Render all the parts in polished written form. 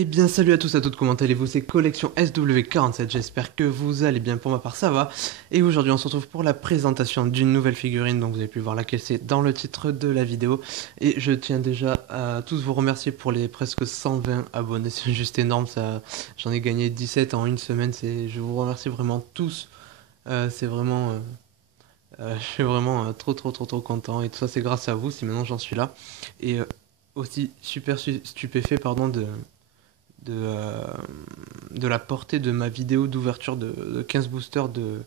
Eh bien salut à tous à toutes, comment allez-vous? C'est Collection SW47, j'espère que vous allez bien, pour ma part ça va. Et aujourd'hui on se retrouve pour la présentation d'une nouvelle figurine, donc vous avez pu voir laquelle c'est dans le titre de la vidéo. Et je tiens déjà à tous vous remercier pour les presque 120 abonnés, c'est juste énorme, ça. J'en ai gagné 17 en une semaine, je vous remercie vraiment tous. C'est vraiment... je suis vraiment trop content et tout ça c'est grâce à vous si maintenant j'en suis là. Et aussi super stupéfait pardon de, euh, de la portée de ma vidéo d'ouverture de 15 boosters de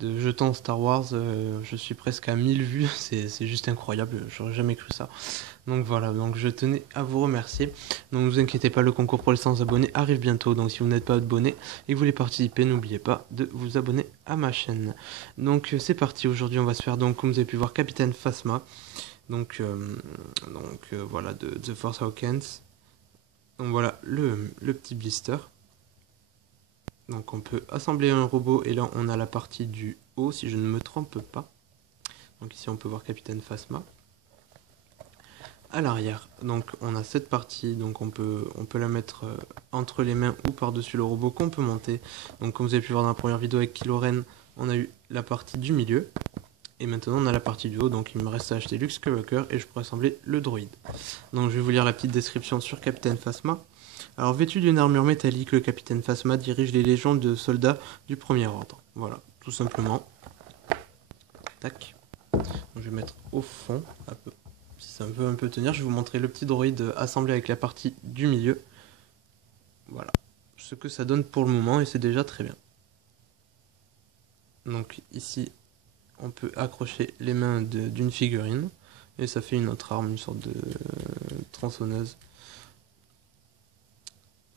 jetons Star Wars. Je suis presque à 1000 vues, c'est juste incroyable, j'aurais jamais cru ça. Donc voilà, donc je tenais à vous remercier. Donc ne vous inquiétez pas, le concours pour les 100 abonnés arrive bientôt, donc si vous n'êtes pas abonné et que vous voulez participer, n'oubliez pas de vous abonner à ma chaîne. Donc c'est parti, aujourd'hui on va se faire, donc comme vous avez pu voir, Capitaine Phasma. Voilà, de The Force Awakens. Donc voilà le petit blister. Donc on peut assembler un robot et là on a la partie du haut si je ne me trompe pas. Donc ici on peut voir Capitaine Phasma. À l'arrière, donc on a cette partie, donc on peut la mettre entre les mains ou par-dessus le robot qu'on peut monter. Donc comme vous avez pu voir dans la première vidéo avec Kylo Ren, on a eu la partie du milieu. Et maintenant on a la partie du haut, donc il me reste à acheter Luke Skywalker et je pourrais assembler le droïde. Donc je vais vous lire la petite description sur Capitaine Phasma. Alors, vêtu d'une armure métallique, le capitaine Phasma dirige les légions de soldats du premier ordre. Voilà, tout simplement. Tac. Je vais mettre au fond, si ça veut un peu tenir. Je vais vous montrer le petit droïde assemblé avec la partie du milieu. Voilà, ce que ça donne pour le moment et c'est déjà très bien. Donc ici, on peut accrocher les mains d'une figurine et ça fait une autre arme, une sorte de tronçonneuse.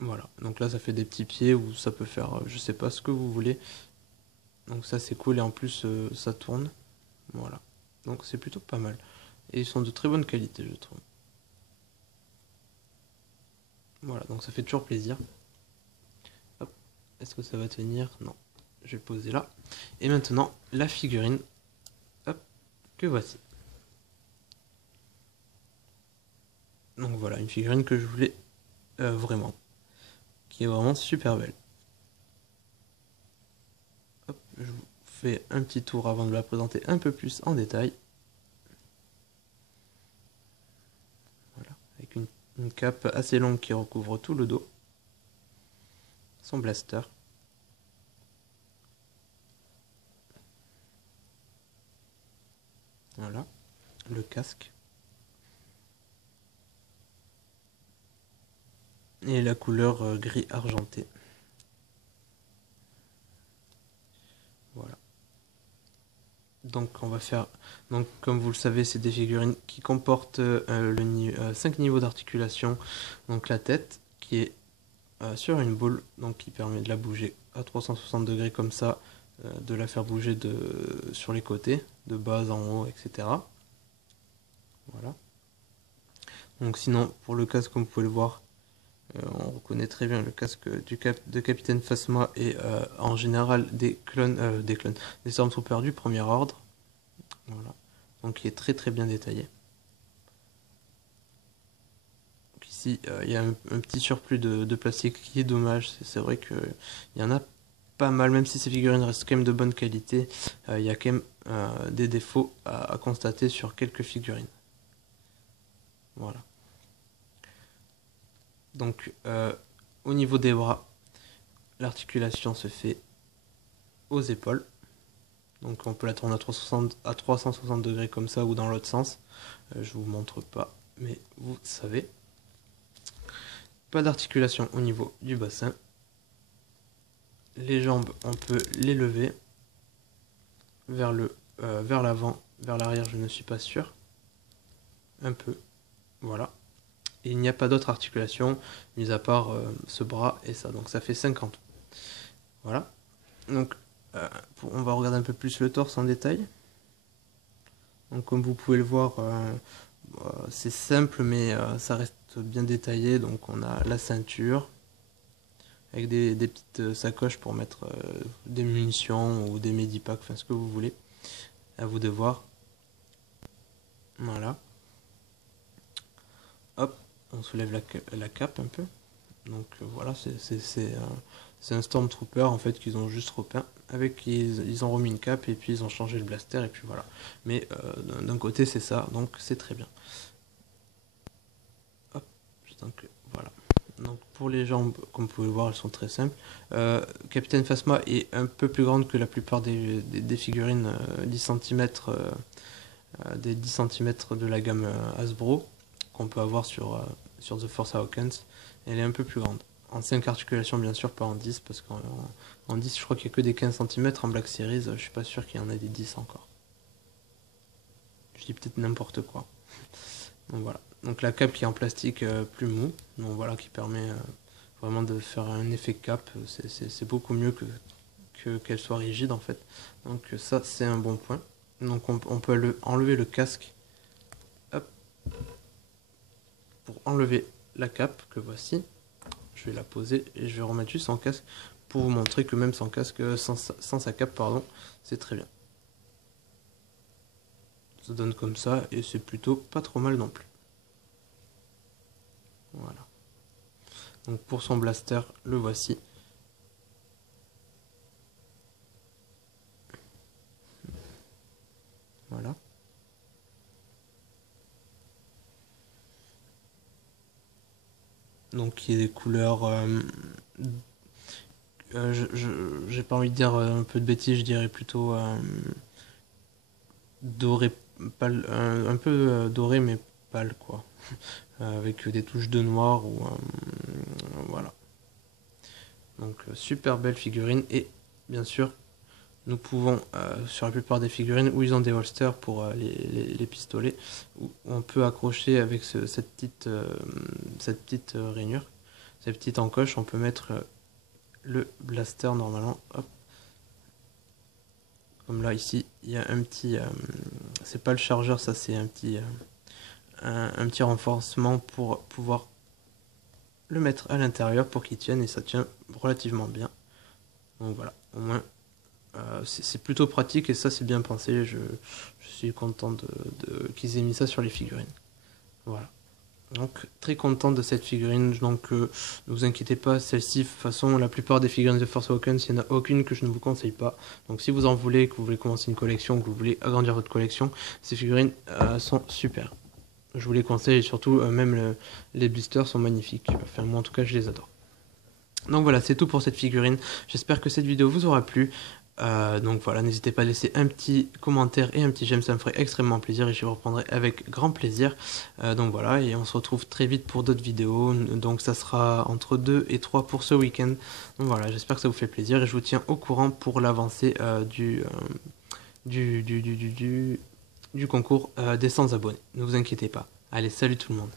Voilà, donc là ça fait des petits pieds ou ça peut faire, je sais pas ce que vous voulez. Donc ça c'est cool et en plus ça tourne. Voilà, donc c'est plutôt pas mal. Et ils sont de très bonne qualité je trouve. Voilà, donc ça fait toujours plaisir. Hop, est-ce que ça va tenir? Non, je vais poser là. Et maintenant la figurine, hop, que voici. Donc voilà, une figurine que je voulais vraiment, qui est vraiment super belle. Hop, je vous fais un petit tour avant de la présenter un peu plus en détail. Voilà, avec une cape assez longue qui recouvre tout le dos. Son blaster. Voilà, le casque. Et la couleur gris argenté. Voilà. Donc on va faire, donc comme vous le savez, c'est des figurines qui comportent 5 niveaux d'articulation. Donc la tête qui est sur une boule, donc qui permet de la bouger à 360 degrés comme ça, de la faire bouger sur les côtés, de bas en haut, etc. Voilà. Donc sinon, pour le casque, comme vous pouvez le voir, on reconnaît très bien le casque de Capitaine Phasma et en général des Stormtroopers du premier ordre. Voilà. Donc il est très bien détaillé. Donc ici, il y a un petit surplus de plastique qui est dommage. C'est vrai qu'il y en a pas mal, même si ces figurines restent quand même de bonne qualité. Il y a quand même des défauts à constater sur quelques figurines. Voilà. Donc au niveau des bras, l'articulation se fait aux épaules. Donc on peut la tourner à 360 degrés comme ça ou dans l'autre sens. Je vous montre pas, mais vous savez. Pas d'articulation au niveau du bassin. Les jambes, on peut les lever vers l'avant, vers l'arrière, je ne suis pas sûr. Un peu, voilà. Et il n'y a pas d'autre articulation, mis à part ce bras et ça. Donc ça fait 50. Voilà. Donc on va regarder un peu plus le torse en détail. Donc comme vous pouvez le voir, c'est simple mais ça reste bien détaillé. Donc on a la ceinture avec des petites sacoches pour mettre des munitions ou des medipacks, enfin ce que vous voulez. À vous de voir. Voilà. Hop, on soulève la cape un peu. Donc voilà, c'est un Stormtrooper en fait qu'ils ont juste repeint. Ils ont remis une cape et puis ils ont changé le blaster et puis voilà. Mais d'un côté c'est ça, donc c'est très bien. Hop, donc voilà. Donc pour les jambes, comme vous pouvez le voir, elles sont très simples. Capitaine Phasma est un peu plus grande que la plupart des figurines 10 cm, des 10 cm de la gamme Hasbro qu'on peut avoir sur The Force Awakens. Elle est un peu plus grande. En 5 articulations bien sûr, pas en 10, parce qu'en 10 je crois qu'il n'y a que des 15 cm, en Black Series je suis pas sûr qu'il y en ait des 10 encore. Je dis peut-être n'importe quoi. Donc voilà. Donc la cape qui est en plastique plus mou, donc voilà, qui permet vraiment de faire un effet cape. C'est beaucoup mieux qu'elle soit rigide en fait. Donc ça c'est un bon point. Donc on peut enlever le casque. Hop. Pour enlever la cape que voici. Je vais la poser et je vais remettre juste sans casque pour vous montrer que même sans casque, sans sa cape, pardon, c'est très bien. Ça donne comme ça et c'est plutôt pas trop mal non plus. Voilà. Donc pour son blaster, le voici. Voilà. Donc il y a des couleurs... j'ai pas envie de dire un peu de bêtises, je dirais plutôt doré, pâle, un peu doré mais pâle quoi. Avec des touches de noir ou voilà. Donc super belle figurine et bien sûr nous pouvons sur la plupart des figurines où ils ont des holsters pour les pistolets, où on peut accrocher avec cette petite rainure, cette petite encoche, on peut mettre le blaster normalement. Hop. Comme là ici il y a un petit, c'est pas le chargeur, ça c'est un petit renforcement pour pouvoir le mettre à l'intérieur pour qu'il tienne et ça tient relativement bien. Donc voilà, au moins c'est plutôt pratique et ça c'est bien pensé. Je suis content qu'ils aient mis ça sur les figurines. Voilà. Donc très content de cette figurine. Donc ne vous inquiétez pas, celle-ci, de toute façon, la plupart des figurines de Force Awakens, il n'y en a aucune que je ne vous conseille pas. Donc si vous en voulez, que vous voulez commencer une collection, que vous voulez agrandir votre collection, ces figurines sont super. Je vous les conseille et surtout même les blisters sont magnifiques. Enfin moi en tout cas je les adore. Donc voilà, c'est tout pour cette figurine. J'espère que cette vidéo vous aura plu. Donc voilà, n'hésitez pas à laisser un petit commentaire et un petit j'aime, ça me ferait extrêmement plaisir et je vous reprendrai avec grand plaisir. Donc voilà, et on se retrouve très vite pour d'autres vidéos. Donc ça sera entre 2 et 3 pour ce week-end. Donc voilà, j'espère que ça vous fait plaisir et je vous tiens au courant pour l'avancée du concours des 100 abonnés. Ne vous inquiétez pas. Allez, salut tout le monde.